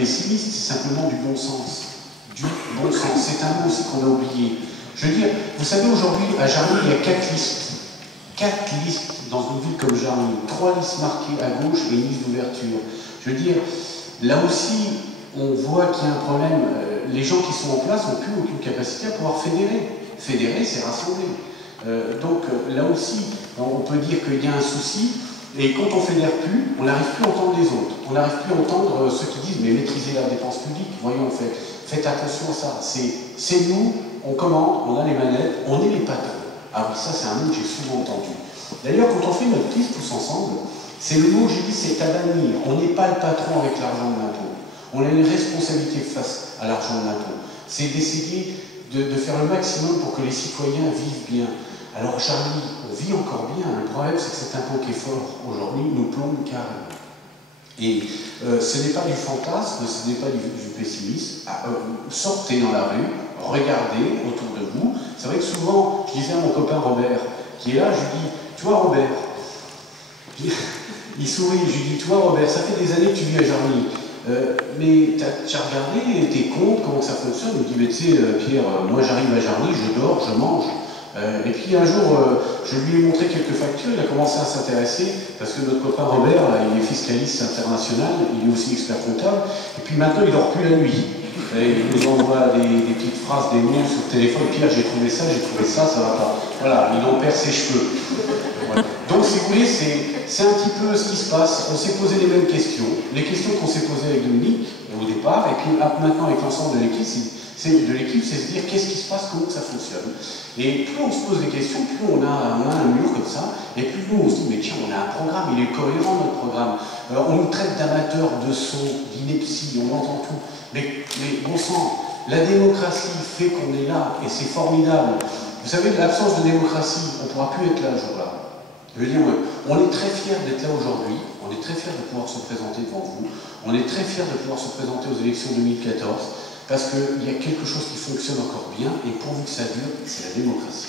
pessimiste, c'est simplement du bon sens. Du bon sens. C'est un mot aussi qu'on a oublié. Je veux dire, vous savez, aujourd'hui, à Jarny, il y a 4 listes. 4 listes dans une ville comme Jarny. 3 listes marquées à gauche et une liste d'ouverture. Je veux dire, là aussi, on voit qu'il y a un problème. Les gens qui sont en place n'ont plus aucune capacité à pouvoir fédérer. Fédérer, c'est rassembler. Donc là aussi, on peut dire qu'il y a un souci. Et quand on ne fédère plus, on n'arrive plus à entendre les autres. On n'arrive plus à entendre ceux qui disent « mais maîtrisez la dépense publique, voyons, faites attention à ça. C'est nous, on commande, on a les manettes, on est les patrons. » Ah oui, ça c'est un mot que j'ai souvent entendu. D'ailleurs, quand on fait notre liste tous ensemble, c'est le mot que j'ai dit, c'est à bannir. On n'est pas le patron avec l'argent de l'impôt. On a une responsabilité face à l'argent de l'impôt. C'est d'essayer de faire le maximum pour que les citoyens vivent bien. Alors Charlie, on vit encore bien. Le problème, c'est que cet impôt qui est fort aujourd'hui nous plombe carrément. Et ce n'est pas du fantasme, ce n'est pas du pessimisme. Sortez dans la rue, regardez autour de vous. C'est vrai que souvent, je disais à mon copain Robert, qui est là, je lui dis, tu vois Robert, il sourit, je lui dis, tu vois Robert, ça fait des années que tu vis à Jarny. Mais tu as regardé tes comptes, comment ça fonctionne? Il me dit, mais tu sais, Pierre, moi j'arrive à Jarny, je dors, je mange. Et puis un jour, je lui ai montré quelques factures, il a commencé à s'intéresser, parce que notre copain Robert, là, il est fiscaliste international, il est aussi expert comptable, et puis maintenant il dort plus la nuit. Et il nous envoie des petites phrases, des mots sur le téléphone, Pierre, j'ai trouvé ça, ça va pas. Voilà, il en perd ses cheveux. Voilà. Donc si vous voulez, c'est un petit peu ce qui se passe. On s'est posé les mêmes questions, les questions qu'on s'est posées avec Dominique au départ, et puis maintenant avec l'ensemble de l'équipe, c'est se dire qu'est-ce qui se passe, comment ça fonctionne. Et plus on se pose des questions, plus on a un mur comme ça, et plus nous on se dit mais tiens, on a un programme, il est cohérent notre programme. On nous traite d'amateurs de son, d'ineptie, on entend tout. Mais bon sang, la démocratie fait qu'on est là, et c'est formidable. Vous savez, l'absence de démocratie, on ne pourra plus être là ce jour-là. Je veux dire, on est très fiers d'être là aujourd'hui, on est très fiers de pouvoir se présenter devant vous, on est très fiers de pouvoir se présenter aux élections 2014, parce qu'il y a quelque chose qui fonctionne encore bien, et pourvu que ça dure, c'est la démocratie.